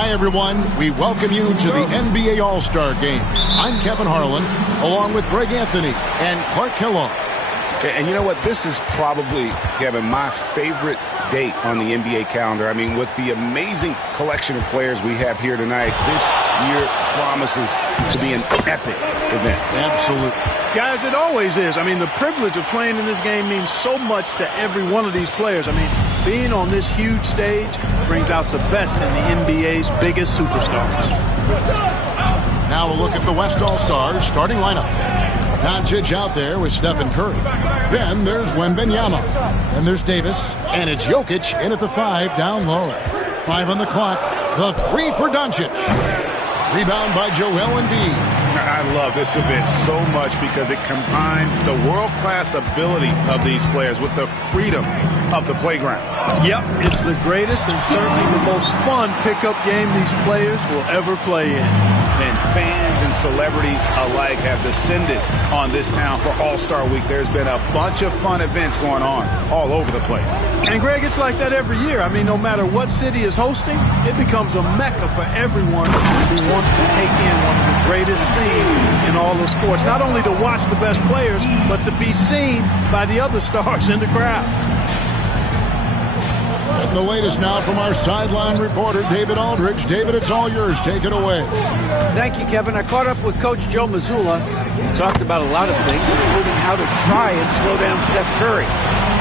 Hi, everyone. We welcome you to the NBA All-Star Game. I'm Kevin Harlan, along with Greg Anthony and Clark Kellogg. And you know what? This is probably, Kevin, my favorite date on the NBA calendar. I mean, with the amazing collection of players we have here tonight, this year promises to be an epic event. Absolutely. Guys, it always is. I mean, the privilege of playing in this game means so much to every one of these players. I mean, being on this huge stage brings out the best in the NBA's biggest superstars. Now a look at the West All-Stars starting lineup. Doncic out there with Stephen Curry. Then there's Wembanyama. Then there's Davis. And it's Jokic in at the 5 down low. 5 on the clock. The 3 for Doncic. Rebound by Joel Embiid. I love this event so much because it combines the world-class ability of these players with the freedom of the playground. Yep, it's the greatest and certainly the most fun pickup game these players will ever play in. And fans and celebrities alike have descended on this town for All-Star Week. There's been a bunch of fun events going on all over the place. And, Greg, it's like that every year. I mean, no matter what city is hosting, it becomes a mecca for everyone who wants to take in one of the greatest scenes in all of sports. Not only to watch the best players, but to be seen by the other stars in the crowd. And the latest now from our sideline reporter, David Aldridge. David, it's all yours. Take it away. Thank you, Kevin. I caught up with Coach Joe Mazzulla. We talked about a lot of things, including how to try and slow down Steph Curry.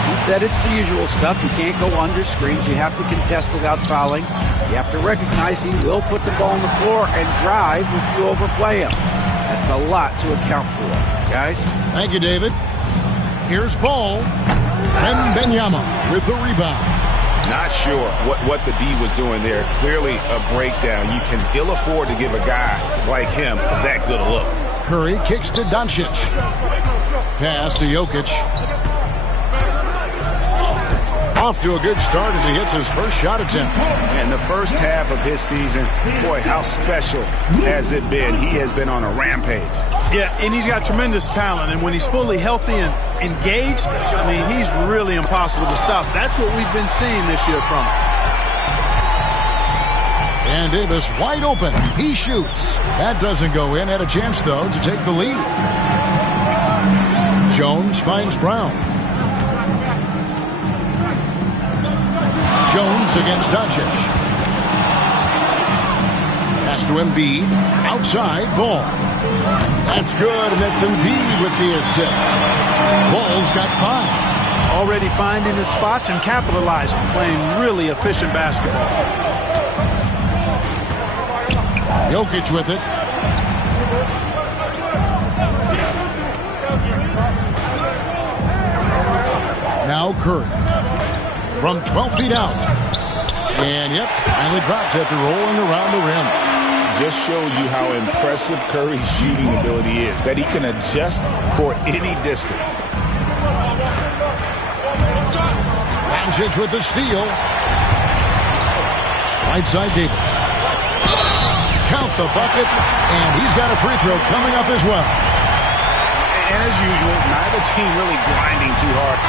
He said it's the usual stuff. You can't go under screens. You have to contest without fouling. You have to recognize he will put the ball on the floor and drive if you overplay him. That's a lot to account for, guys. Thank you, David. Here's Paul. Wembanyama with the rebound. Not sure what the D was doing there. Clearly a breakdown. You can ill afford to give a guy like him that good a look. Curry kicks to Doncic. Pass to Jokic. Off to a good start as he hits his first shot attempt. And the first half of his season, boy, how special has it been? He has been on a rampage. Yeah, and he's got tremendous talent. And when he's fully healthy and engaged, I mean, he's really impossible to stop. That's what we've been seeing this year from him. And Davis wide open. He shoots. That doesn't go in. Had a chance, though, to take the lead. Jones finds Brown. Jones against Doncic. Pass to Embiid. Outside, Ball. That's good, and that's Embiid with the assist. Ball's got 5. Already finding his spots and capitalizing, playing really efficient basketball. Jokic with it. Now Curry. From 12 feet out. And, yep, finally drops after rolling around the rim. Just shows you how impressive Curry's shooting ability is, that he can adjust for any distance. Doncic with the steal. Right side Davis. Count the bucket, and he's got a free throw coming up as well. And as usual, neither team really grinding too hard.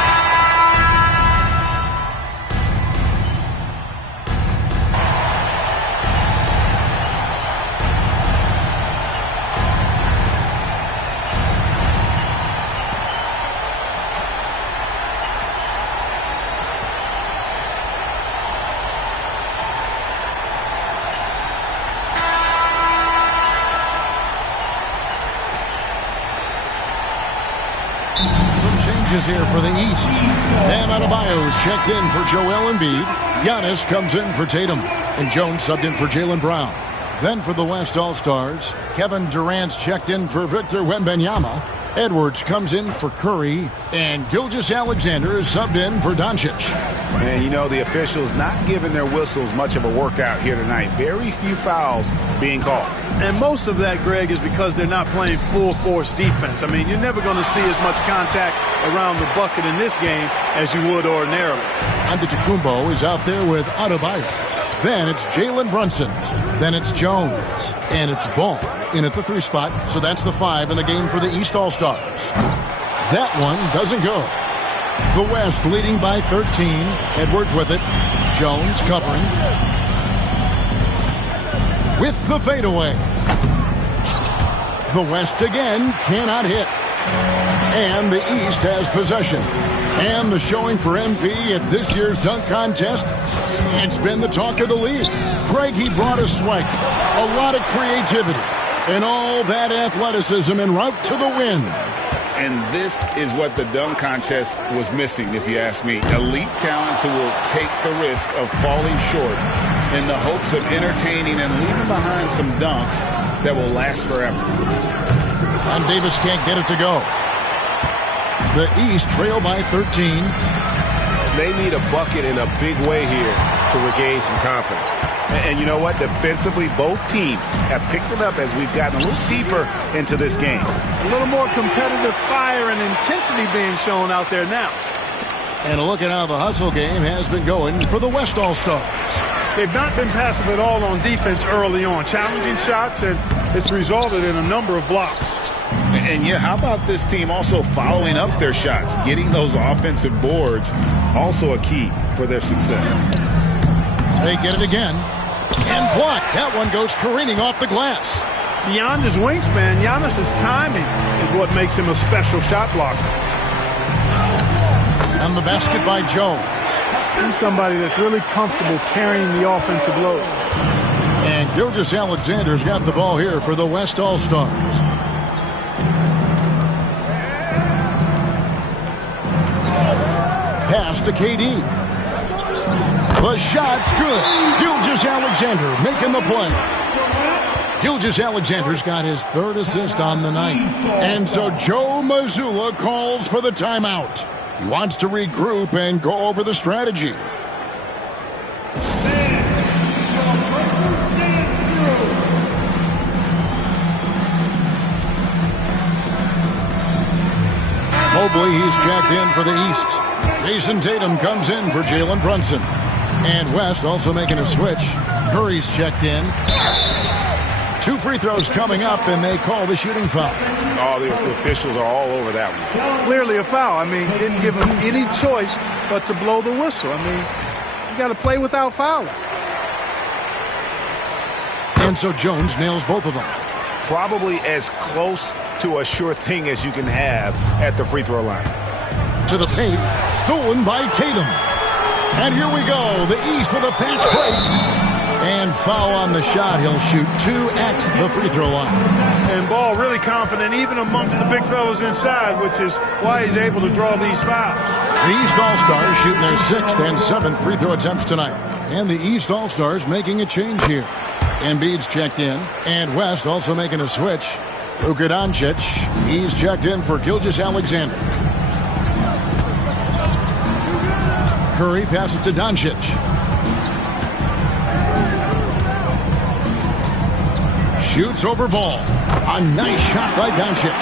Here for the East. Bam Adebayo is checked in for Joel Embiid. Giannis comes in for Tatum. And Jones subbed in for Jaylen Brown. Then for the West All-Stars, Kevin Durant's checked in for Victor Wembanyama. Edwards comes in for Curry. And Gilgeous-Alexander is subbed in for Doncic. And you know, the officials not giving their whistles much of a workout here tonight. Very few fouls being called. And most of that, Greg, is because they're not playing full-force defense. I mean, you're never going to see as much contact around the bucket in this game as you would ordinarily. Antetokounmpo is out there with Adebayo. Then it's Jalen Brunson. Then it's Jones. And it's Ball in at the 3 spot. So that's the 5 in the game for the East All-Stars. That one doesn't go. The West leading by 13. Edwards with it. Jones covering. with the fadeaway. The West again cannot hit. And the East has possession. And the showing for MP at this year's dunk contest, it's been the talk of the league. Craig, he brought a swag, a lot of creativity, and all that athleticism en route to the win. And this is what the dunk contest was missing, if you ask me. Elite talents who will take the risk of falling short in the hopes of entertaining and leaving behind some dunks that will last forever. And Davis can't get it to go. The East trail by 13. They need a bucket in a big way here to regain some confidence. And you know what? Defensively, both teams have picked it up as we've gotten a little deeper into this game. A little more competitive fire and intensity being shown out there now. And a look at how the hustle game has been going for the West All-Stars. They've not been passive at all on defense early on. Challenging shots, and it's resulted in a number of blocks. And yeah, how about this team also following up their shots? Getting those offensive boards, also a key for their success. They get it again. And blocked. That one goes careening off the glass. Beyond his wingspan, Giannis's timing is what makes him a special shot blocker. And the basket by Jones. He's somebody that's really comfortable carrying the offensive load. And Gilgeous-Alexander's got the ball here for the West All-Stars. Pass to KD. The shot's good. Gilgeous-Alexander making the play. Gilgeous-Alexander's got his third assist on the night. And so Joe Mazzulla calls for the timeout. He wants to regroup and go over the strategy. Mobley, he's checked in for the East. Jason Tatum comes in for Jalen Brunson. And West also making a switch. Curry's checked in. 2 free throws coming up, and they call the shooting foul. Oh, the officials are all over that one. Clearly a foul. I mean, didn't give him any choice but to blow the whistle. I mean, you got to play without fouling. And so Jones nails both of them. Probably as close to a sure thing as you can have at the free throw line. To the paint, stolen by Tatum. And here we go, the East with a fast break. And foul on the shot. He'll shoot 2 at the free throw line. And Ball really confident even amongst the big fellas inside, which is why he's able to draw these fouls. The East All-Stars shooting their 6th and 7th free throw attempts tonight. And the East All-Stars making a change here. Embiid's checked in. And West also making a switch. Luka Doncic, he's checked in for Gilgeous-Alexander. Curry passes to Doncic. Shoots over Ball. A nice shot by Doncic.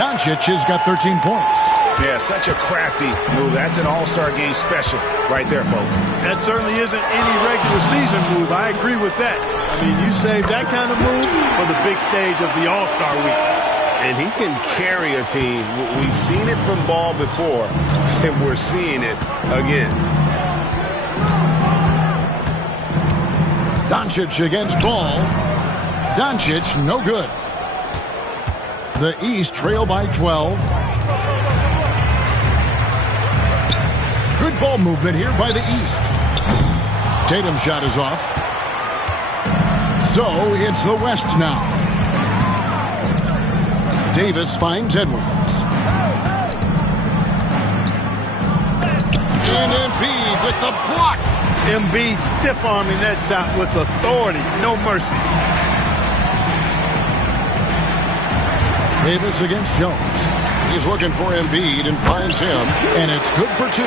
Doncic has got 13 points. Yeah, such a crafty move. That's an all-star game special right there, folks. That certainly isn't any regular season move. I agree with that. I mean, you save that kind of move for the big stage of the All-Star week. And he can carry a team. We've seen it from Ball before, and we're seeing it again. Doncic against Ball. Doncic, no good. The East trail by 12. Good ball movement here by the East. Tatum's shot is off. So it's the West now. Davis finds Edwards. And Embiid with the block. Embiid stiff-arming that shot with authority. No mercy. Davis against Jones. He's looking for Embiid and finds him, and it's good for 2.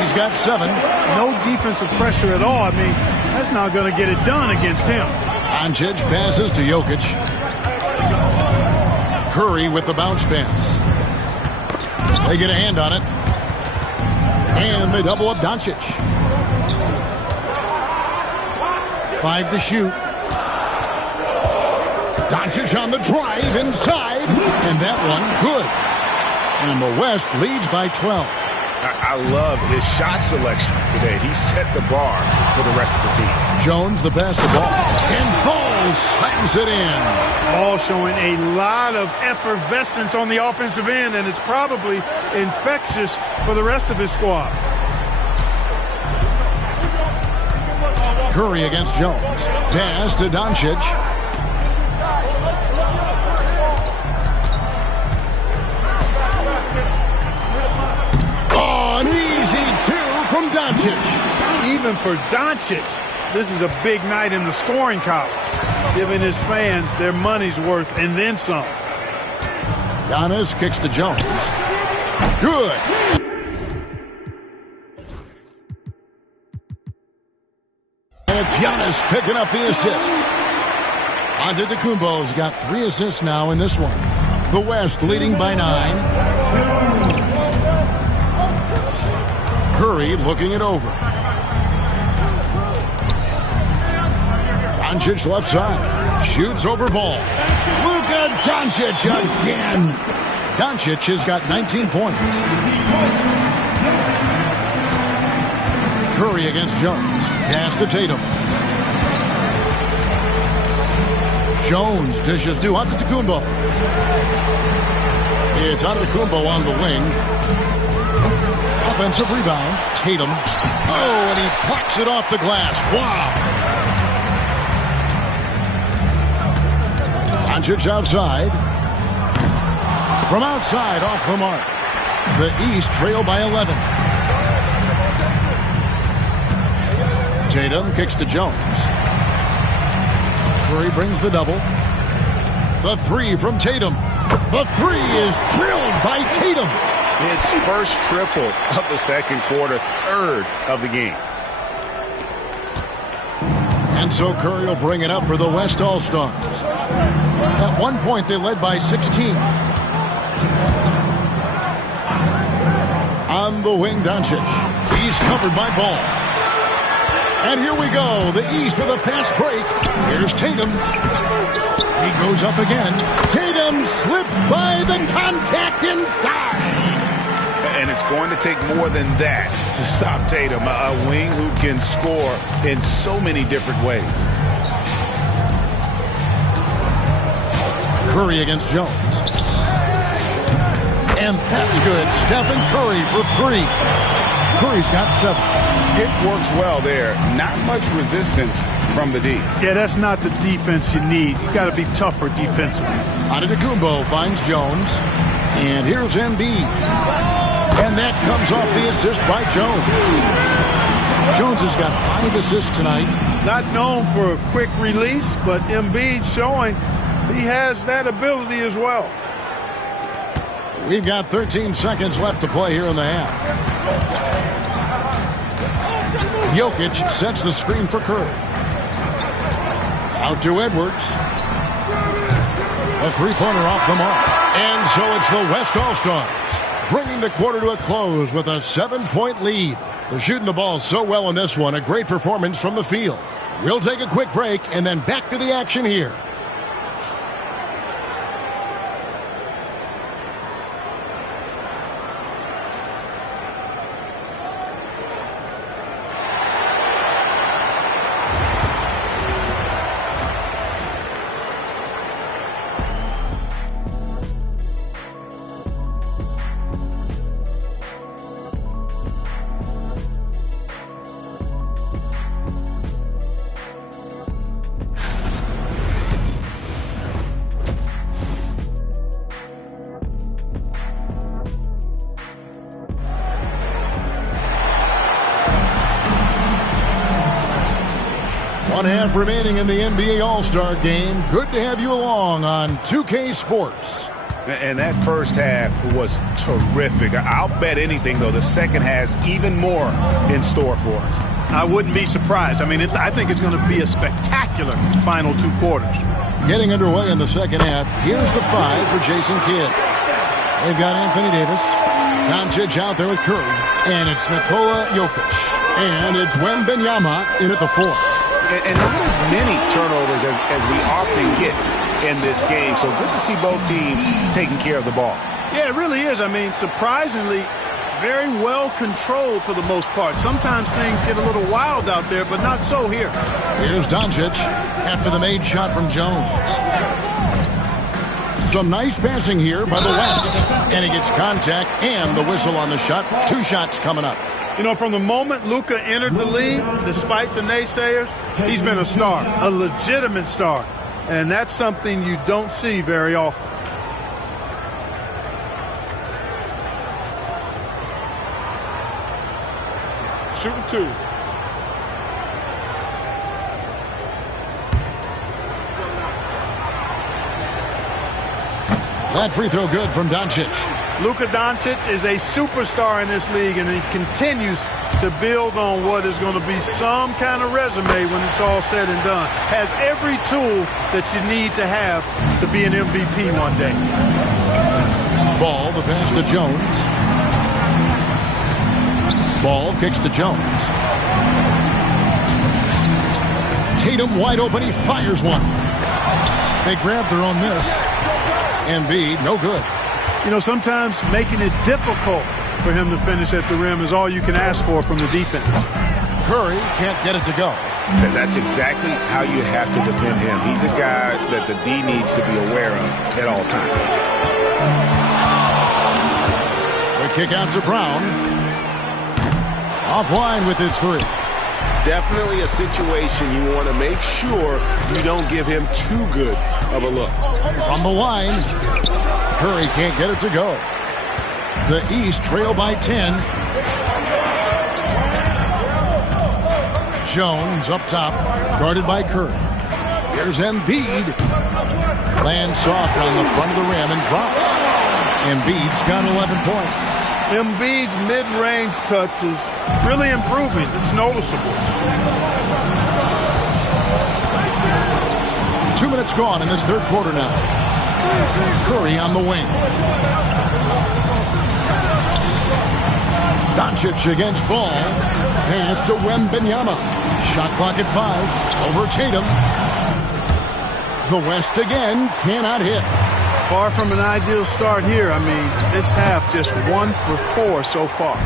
He's got 7. No defensive pressure at all. I mean, that's not going to get it done against him. Doncic passes to Jokic. Curry with the bounce pass. They get a hand on it. And they double up Doncic. 5 to shoot. Doncic on the drive inside. And that one, good. And the West leads by 12. I love his shot selection today. He set the bar for the rest of the team. Jones, the pass to Ball. And Ball slams it in. Ball showing a lot of effervescence on the offensive end, and it's probably infectious for the rest of his squad. Curry against Jones. Pass to Doncic. Oh, an easy two from Doncic. Even for Doncic, this is a big night in the scoring column, giving his fans their money's worth and then some. Giannis kicks to Jones. Good. And it's Giannis picking up the assist. Antetokounmpo's got 3 assists now in this one. The West leading by 9. Curry looking it over. Doncic left side. Shoots over Ball. Luka Doncic again. Doncic has got 19 points. Curry against Jones. Pass to Tatum. Jones dishes to Antetokounmpo. It's Antetokounmpo on the wing. Offensive rebound. Tatum. Oh, and he plucks it off the glass. Wow. Doncic outside. From outside, off the mark. The East trail by 11. Tatum kicks to Jones. Curry brings the double. The 3 from Tatum. The 3 is drilled by Tatum. It's first triple of the second quarter, third of the game. And so Curry will bring it up for the West All-Stars. At one point, they led by 16. On the wing, Doncic. He's covered by Ball. And here we go. The East with a fast break. Here's Tatum. He goes up again. Tatum slips by the contact inside. And it's going to take more than that to stop Tatum, a wing who can score in so many different ways. Curry against Jones. And that's good. Stephen Curry for 3. Curry's got 7. It works well there. Not much resistance from the D. Yeah, that's not the defense you need. You got to be tougher defensively. Antetokounmpo finds Jones. And here's Embiid. And that comes off the assist by Jones. Jones has got 5 assists tonight. Not known for a quick release, but Embiid showing he has that ability as well. We've got 13 seconds left to play here in the half. Jokic sets the screen for Curry. Out to Edwards. A 3-pointer off the mark. And so it's the West All-Stars bringing the quarter to a close with a 7-point lead. They're shooting the ball so well in this one. A great performance from the field. We'll take a quick break and then back to the action here. One half remaining in the NBA All-Star Game. Good to have you along on 2K Sports. And that first half was terrific. I'll bet anything, though, the second has even more in store for us. I wouldn't be surprised. I mean, I think it's going to be a spectacular final 2 quarters. Getting underway in the second half. Here's the 5 for Jason Kidd. They've got Anthony Davis. Doncic out there with Curry. And it's Nikola Jokic. And it's Wembanyama in at the 4. And not as many turnovers as we often get in this game. So good to see both teams taking care of the ball. Yeah, it really is. I mean, surprisingly, very well controlled for the most part. Sometimes things get a little wild out there, but not so here. Here's Doncic after the made shot from Jones. Some nice passing here by the West. And he gets contact and the whistle on the shot. 2 shots coming up. You know, from the moment Luka entered the league, despite the naysayers, he's been a star, a legitimate star. And that's something you don't see very often. Shooting 2. That free throw good from Doncic. Luka Doncic is a superstar in this league, and he continues to build on what is going to be some kind of resume when it's all said and done. Has every tool that you need to have to be an MVP one day. Ball, the pass to Jones. Ball kicks to Jones. Tatum wide open. He fires one. They grab their own miss. Embiid, no good. You know, sometimes making it difficult for him to finish at the rim is all you can ask for from the defense. Curry can't get it to go. And that's exactly how you have to defend him. He's a guy that the D needs to be aware of at all times. The kick out to Brown. Offline with his 3. Definitely a situation you want to make sure you don't give him too good of a look. From the line, Curry can't get it to go. The East trail by 10. Jones up top, guarded by Curry. Here's Embiid. Lands soft on the front of the rim and drops. Embiid's got 11 points. Embiid's mid-range touch is really improving. It's noticeable. 2 minutes gone in this third quarter now. Curry on the wing. Doncic against Ball. Pass to Wembanyama. Shot clock at 5. Over Tatum. The West again cannot hit. Far from an ideal start here. I mean, this half just 1 for 4 so far.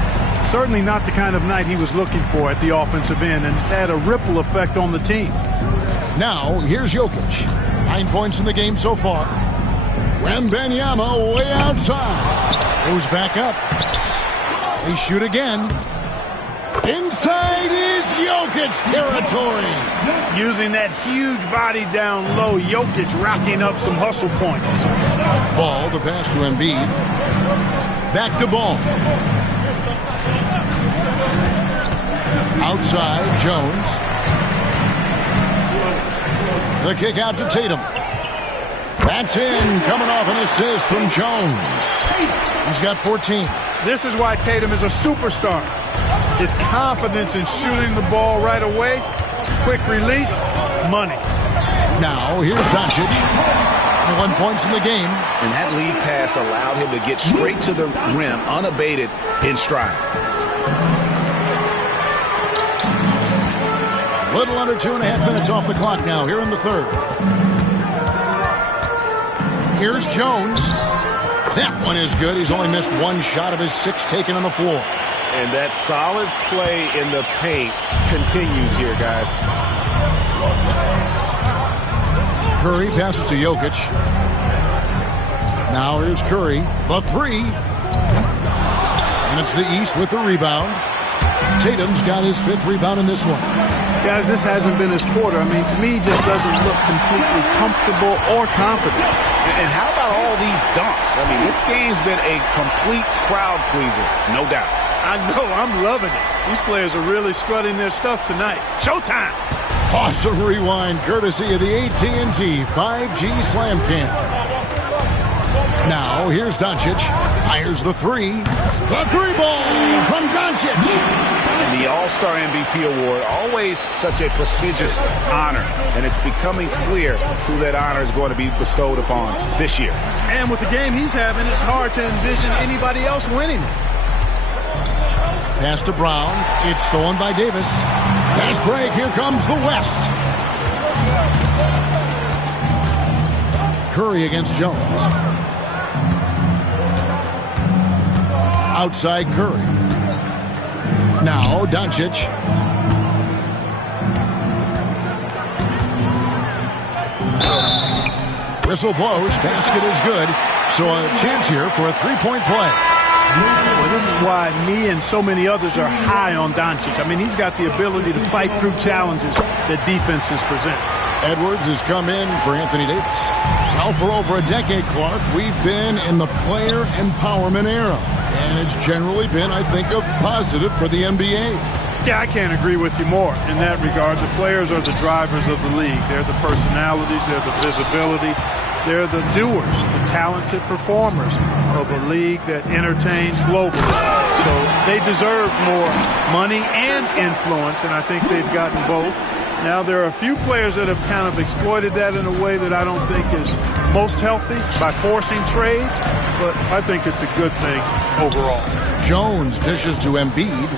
Certainly not the kind of night he was looking for at the offensive end, and it's had a ripple effect on the team. Now, here's Jokic. 9 points in the game so far. Wembanyama way outside. Goes back up. They shoot again. Inside is Jokic territory. Using that huge body down low, Jokic racking up some hustle points. Ball, the pass to Embiid. Back to Ball. Outside, Jones. The kick out to Tatum. That's in, coming off an assist from Jones. He's got 14. This is why Tatum is a superstar. His confidence in shooting the ball right away, quick release, money. Now, here's Doncic. 21 points in the game. And that lead pass allowed him to get straight to the rim, unabated, in stride. Little under 2.5 minutes off the clock now, here in the third. Here's Jones. That one is good. He's only missed 1 shot of his 6 taken on the floor. And that solid play in the paint continues here, guys. Curry passes to Jokic. Now here's Curry. The 3. And it's the East with the rebound. Tatum's got his 5th rebound in this one. Guys, this hasn't been his quarter. I mean, to me, he just doesn't look completely comfortable or confident. And how about all these dunks? I mean, this game's been a complete crowd pleaser, no doubt. I know, I'm loving it. These players are really strutting their stuff tonight. Showtime! Awesome rewind courtesy of the AT&T 5G Slam Cam. Now, here's Doncic. Fires the 3. The 3 ball from Doncic. And the All-Star MVP award, always such a prestigious honor. And it's becoming clear who that honor is going to be bestowed upon this year. And with the game he's having, it's hard to envision anybody else winning it. Pass to Brown. It's stolen by Davis. Fast break. Here comes the West. Curry against Jones. Outside Curry. Now Doncic. Whistle blows. Basket is good. So a chance here for a three-point play. Well, this is why me and so many others are high on Doncic. I mean, he's got the ability to fight through challenges that defenses present. Edwards has come in for Anthony Davis. Well, for over a decade, Clark, we've been in the player empowerment era. And it's generally been, I think, a positive for the NBA. Yeah, I can't agree with you more in that regard. The players are the drivers of the league. They're the personalities. They're the visibility. They're the doers, the talented performers of a league that entertains globally. So they deserve more money and influence, and I think they've gotten both. Now, there are a few players that have kind of exploited that in a way that I don't think is most healthy by forcing trades, but I think it's a good thing overall. Jones dishes to Embiid.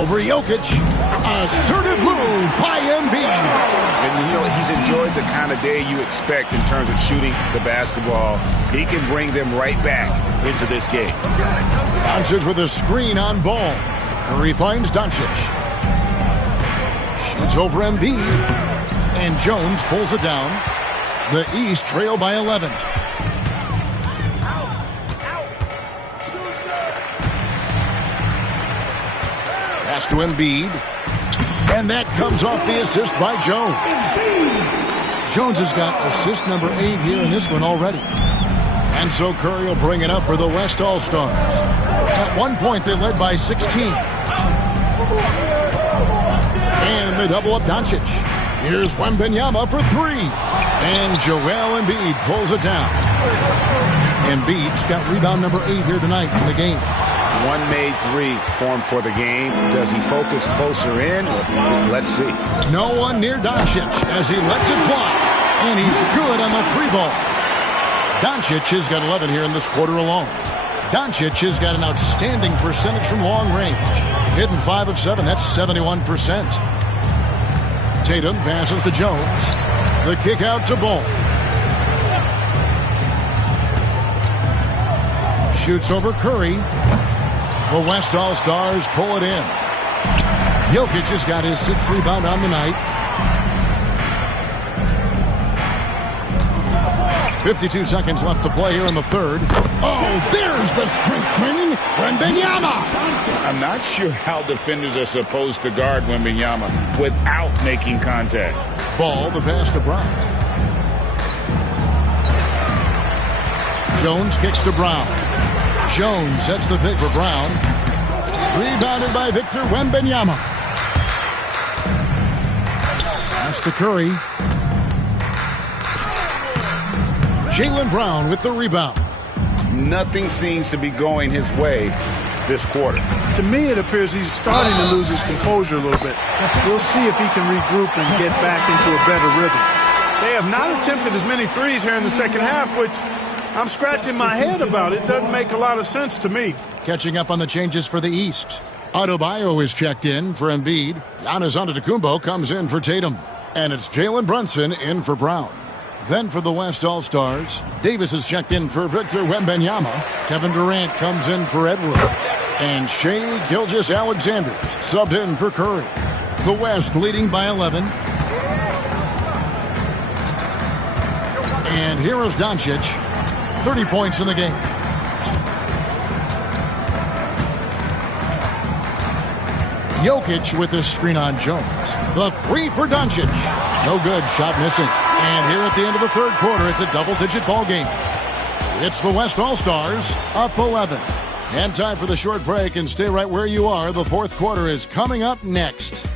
Over Jokic. Assertive move by Embiid. And, you know, he's enjoyed the kind of day you expect in terms of shooting the basketball. He can bring them right back into this game. Doncic with a screen on ball. Curry finds Doncic. Shoots over Embiid. And Jones pulls it down. The East trail by 11. Pass to Embiid. And that comes off the assist by Jones. Jones has got assist number 8 here in this one already. And so Curry will bring it up for the West All-Stars. At one point, they led by 16. And they double up Doncic. Here's Wembanyama for 3. And Joel Embiid pulls it down. Embiid's got rebound number 8 here tonight in the game. One made 3 formed for the game. Does he focus closer in? Let's see. No one near Doncic as he lets it fly. And he's good on the 3-ball. Doncic has got 11 here in this quarter alone. Doncic has got an outstanding percentage from long range. Hitting 5 of 7. That's 71%. Tatum passes to Jones. The kick out to Ball. Shoots over Curry. The West All-Stars pull it in. Jokic has got his 6th rebound on the night. 52 seconds left to play here in the third. Oh, there's the strength training. Wembanyama. I'm not sure how defenders are supposed to guard Wembanyama without making contact. Ball, the pass to Brown. Jones kicks to Brown. Jones sets the pick for Brown. Rebounded by Victor Wembanyama. Pass to Curry. Jaylen Brown with the rebound. Nothing seems to be going his way this quarter. To me, it appears he's starting to lose his composure a little bit. We'll see if he can regroup and get back into a better rhythm. They have not attempted as many threes here in the second half, which I'm scratching my head about. It doesn't make a lot of sense to me. Catching up on the changes for the East. Adebayo is checked in for Embiid. Giannis Antetokounmpo comes in for Tatum. And it's Jalen Brunson in for Brown. Then for the West All-Stars, Davis is checked in for Victor Wembanyama. Kevin Durant comes in for Edwards. And Shai Gilgeous-Alexander subbed in for Curry. The West leading by 11. And here is Doncic. 30 points in the game. Jokic with his screen on Jones. The 3 for Doncic. No good. Shot missing. And here at the end of the third quarter, it's a double-digit ball game. It's the West All-Stars up 11. And time for the short break, and stay right where you are. The fourth quarter is coming up next.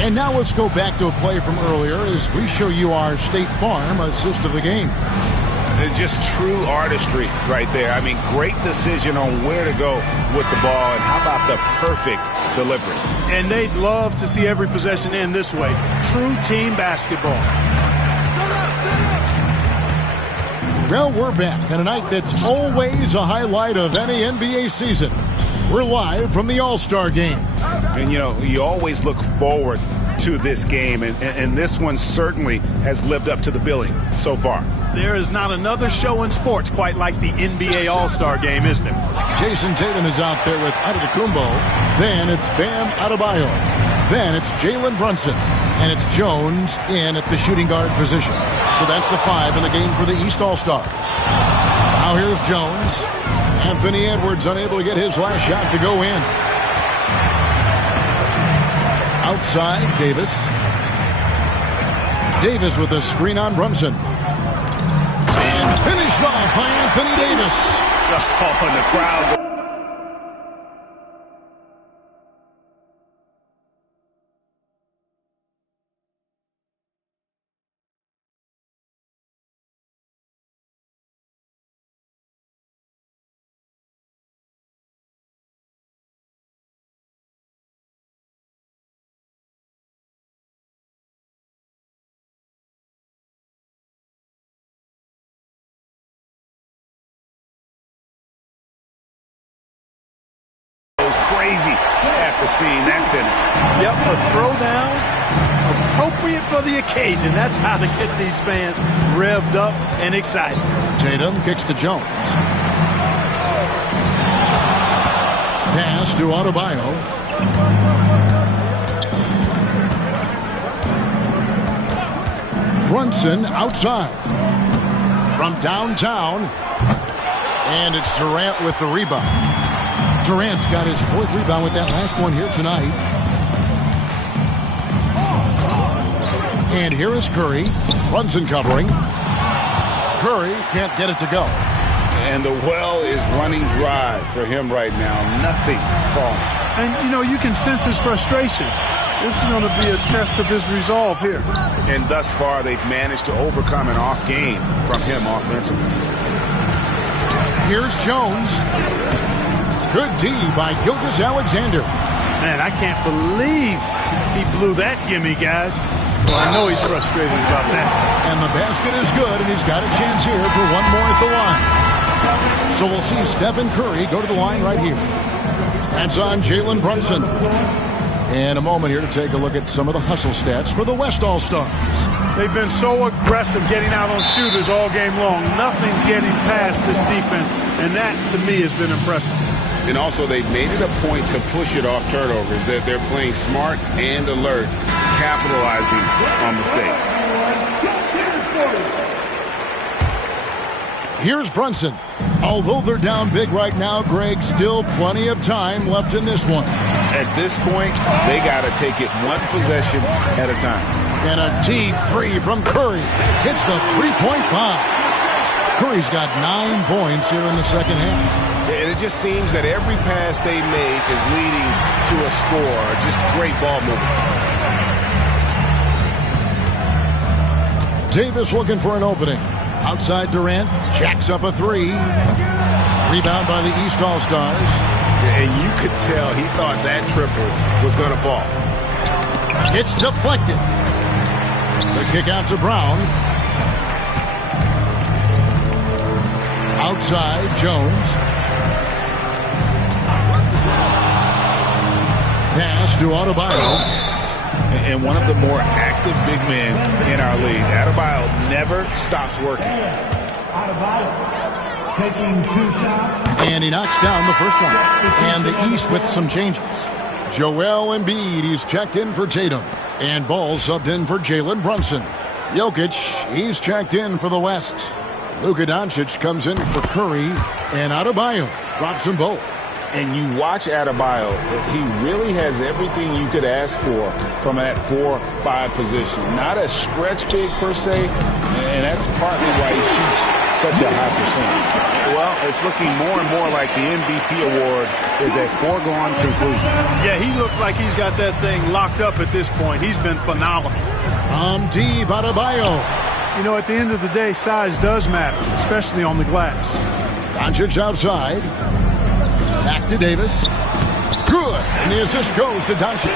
And now let's go back to a play from earlier as we show you our State Farm assist of the game. It's just true artistry right there. I mean, great decision on where to go with the ball, and how about the perfect delivery. And they'd love to see every possession end this way. True team basketball. Well, we're back on a night that's always a highlight of any NBA season. We're live from the All-Star Game. And, you know, you always look forward to this game, and this one certainly has lived up to the billing so far. There is not another show in sports quite like the NBA All-Star Game, is there? Jason Tatum is out there with Antetokounmpo. Then it's Bam Adebayo. Then it's Jalen Brunson. And it's Jones in at the shooting guard position. So that's the 5 in the game for the East All-Stars. Now here's Jones. Anthony Edwards unable to get his last shot to go in. Outside, Davis. Davis with a screen on Brunson. And finished off by Anthony Davis. Oh, and the crowd. Crazy after seeing that finish. Yep, a throwdown appropriate for the occasion. That's how to get these fans revved up and excited. Tatum kicks to Jones. Pass to Adebayo. Brunson outside. From downtown. And it's Durant with the rebound. Durant's got his 4th rebound with that last one here tonight. And here is Curry. Brunson covering. Curry can't get it to go. And the well is running dry for him right now. Nothing falling. And, you know, you can sense his frustration. This is going to be a test of his resolve here. And thus far, they've managed to overcome an off game from him offensively. Here's Jones. Good D by Gilgeous-Alexander. Man, I can't believe he blew that gimme, guys. Well, I know he's frustrated about that. And the basket is good, and he's got a chance here for one more at the line. So we'll see Stephen Curry go to the line right here. That's on Jalen Brunson. And a moment here to take a look at some of the hustle stats for the West All-Stars. They've been so aggressive getting out on shooters all game long. Nothing's getting past this defense, and that, to me, has been impressive. And also, they've made it a point to push it off turnovers. They're playing smart and alert, capitalizing on mistakes. Here's Brunson. Although they're down big right now, Greg, still plenty of time left in this one. At this point, they got to take it one possession at a time. And a deep 3 from Curry. Hits the 3-point bomb. Curry's got 9 points here in the second half. And it just seems that every pass they make is leading to a score. Just great ball movement. Davis looking for an opening. Outside Durant, jacks up a 3. Rebound by the East All-Stars. And you could tell he thought that triple was going to fall. It's deflected. The kick out to Brown. Outside, Jones. Pass to Adebayo. And one of the more active big men in our league. Adebayo never stops working. Adebayo taking 2 shots. And he knocks down the first one. And the East with some changes. Joel Embiid, he's checked in for Tatum. And Ball subbed in for Jalen Brunson. Jokic, he's checked in for the West. Luka Doncic comes in for Curry. And Adebayo drops them both. And you watch Adebayo, he really has everything you could ask for from that 4-5 position. Not a stretch big per se, and that's partly why he shoots such a high percentage. Well, it's looking more and more like the MVP award is a foregone conclusion. Yeah, he looks like he's got that thing locked up at this point. He's been phenomenal. Deep Adebayo. You know, at the end of the day, size does matter, especially on the glass. Doncic outside. Back to Davis. Good. And the assist goes to Doncic.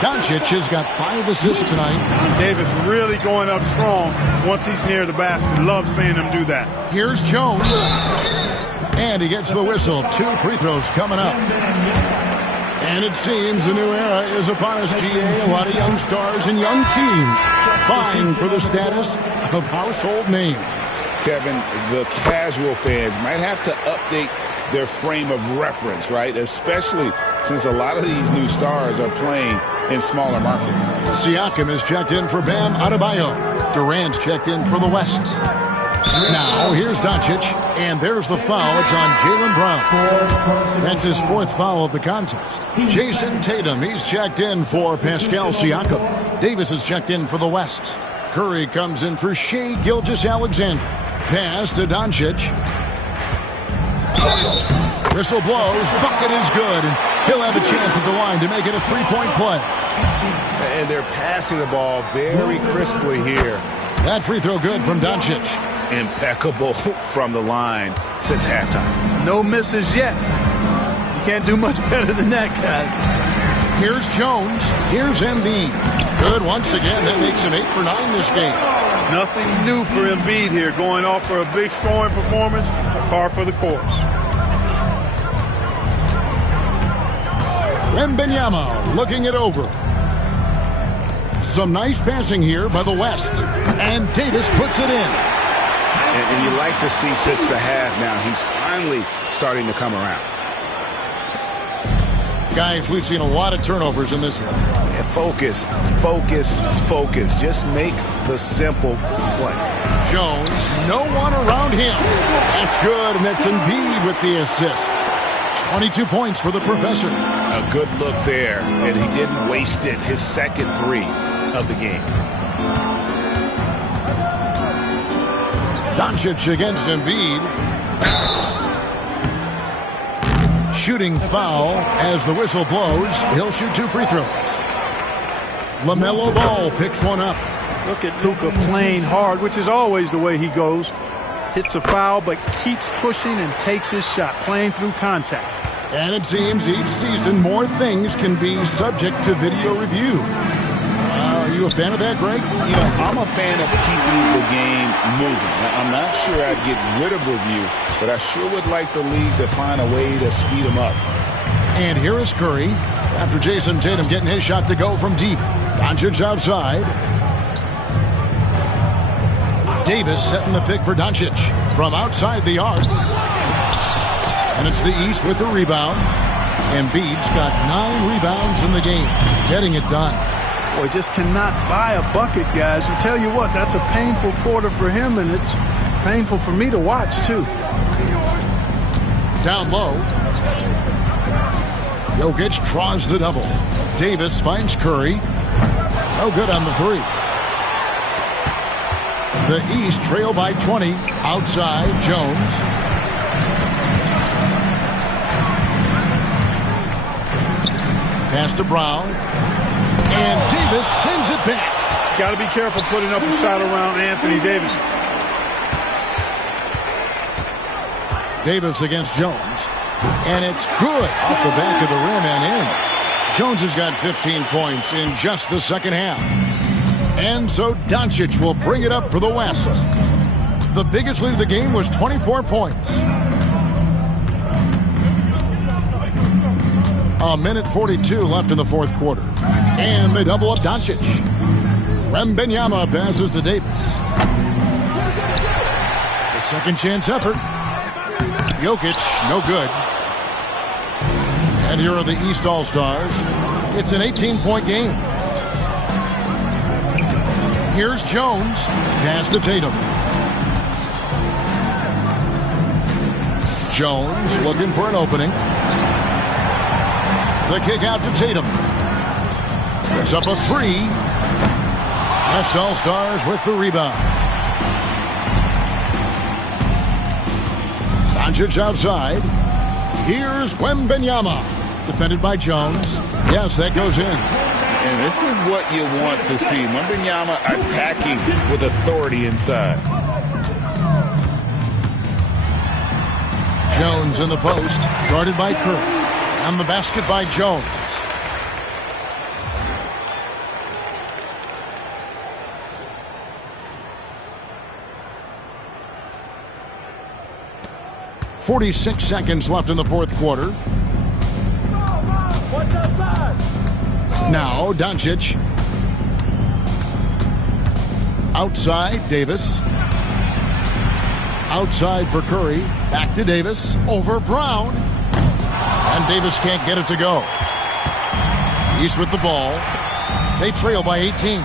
Doncic has got 5 assists tonight. Davis really going up strong once he's near the basket. Love seeing him do that. Here's Jones. And he gets the whistle. 2 free throws coming up. And it seems a new era is upon us, GA. A lot of young stars and young teams vying for the status of household names. Kevin, the casual fans might have to update their frame of reference, right? Especially since a lot of these new stars are playing in smaller markets. Siakam is checked in for Bam Adebayo. Durant's checked in for the West. Now, here's Doncic, and there's the foul. It's on Jaylen Brown. That's his fourth foul of the contest. Jason Tatum, he's checked in for Pascal Siakam. Davis is checked in for the West. Curry comes in for Shai Gilgeous-Alexander. Pass to Doncic. Whistle blows. Bucket is good, and he'll have a chance at the line to make it a three-point play. And they're passing the ball very crisply here. That free throw good from Doncic. Impeccable from the line since halftime. No misses yet. You can't do much better than that, guys. Here's Jones. Here's Embiid. Good once again. That makes him 8 for 9 this game. Nothing new for Embiid here. Going off for a big scoring performance. Par for the course. Wembanyama looking it over. Some nice passing here by the West. And Davis puts it in. And you like to see since the half now, he's finally starting to come around. Guys, we've seen a lot of turnovers in this one. Yeah, focus, focus, focus. Just make the simple play. Jones, no one around him. That's good, and that's Embiid with the assist. 22 points for the professor. A good look there, and he didn't waste it. His second three of the game. Doncic against Embiid. Shooting foul as the whistle blows. He'll shoot 2 free throws. LaMelo Ball picks one up. Look at Luka playing hard, which is always the way he goes. Hits a foul, but keeps pushing and takes his shot, playing through contact. And it seems each season more things can be subject to video review. Are you a fan of that, Greg? You know, I'm a fan of keeping the game moving. I'm not sure I'd get rid of review, but I sure would like the league to find a way to speed them up. And here is Curry after Jason Tatum getting his shot to go from deep. Doncic outside. Davis setting the pick for Doncic from outside the arc. And it's the East with the rebound. Embiid's got 9 rebounds in the game, getting it done. Boy, just cannot buy a bucket, guys. I tell you what, that's a painful quarter for him, and it's painful for me to watch, too. Down low. Jokic draws the double. Davis finds Curry. No good on the 3. The East trail by 20. Outside, Jones. Pass to Brown. And Davis sends it back. Got to be careful putting up a shot around Anthony Davis. Davis against Jones. And it's good off the back of the rim and in. Jones has got 15 points in just the second half. And so Doncic will bring it up for the West. The biggest lead of the game was 24 points. A minute 42 left in the fourth quarter. And they double up Doncic. Wembanyama passes to Davis. The second chance effort. Jokic, no good. And here are the East All-Stars. It's an 18-point game. Here's Jones. Pass to Tatum. Jones looking for an opening. The kick out to Tatum. It's up a 3. West All-Stars with the rebound. Doncic outside. Here's Wembanyama. Defended by Jones. Yes, that goes in. And this is what you want to see. Wembanyama attacking with authority inside. Jones in the post. Guarded by Curry. On the basket by Jones. "46 seconds left in the fourth quarter. Now Doncic. Outside, Davis. Outside for Curry. Back to Davis. Over Brown. And Davis can't get it to go. East with the ball. They trail by 18.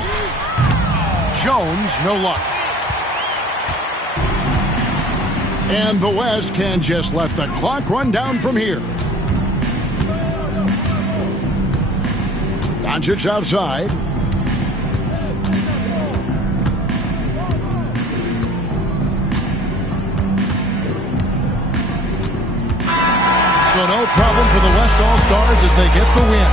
Jones, no luck. And the West can just let the clock run down from here. Doncic outside. So no problem for the West All-Stars as they get the win.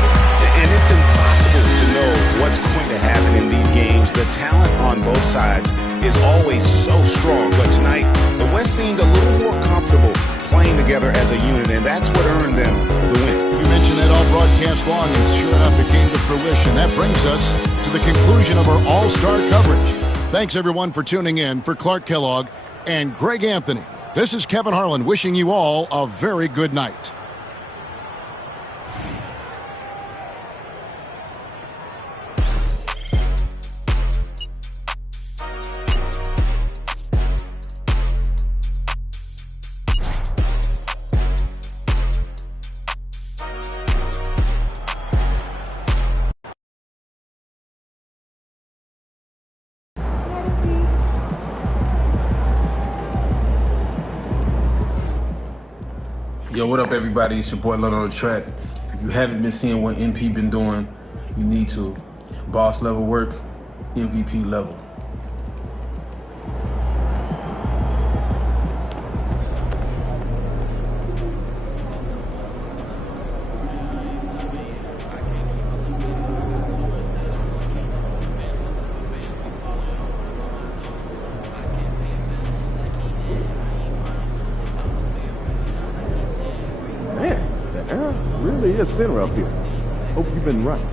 And it's impossible to know what's going to happen in these games. The talent on both sides is always so strong. But tonight, the West seemed a little more comfortable playing together as a unit, and that's what earned them the win. You mentioned that all broadcast long, and sure enough, it came to fruition. That brings us to the conclusion of our All-Star coverage. Thanks, everyone, for tuning in. For Clark Kellogg and Greg Anthony, this is Kevin Harlan wishing you all a very good night. Yo, what up, everybody? It's your boy Lord on the track. If you haven't been seeing what MP been doing, you need to. Boss level work, MVP level. Really is thinner up here. Hope you've been right.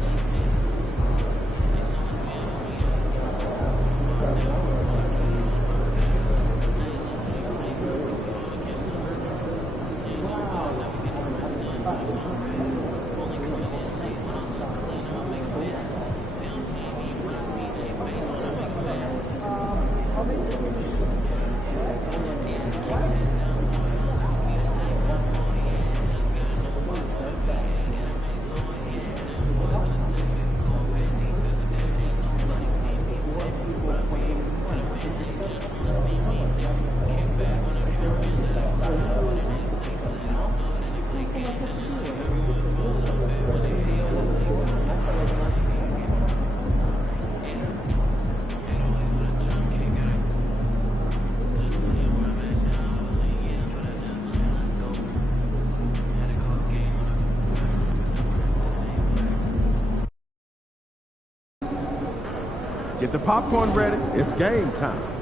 Get the popcorn ready. It's game time.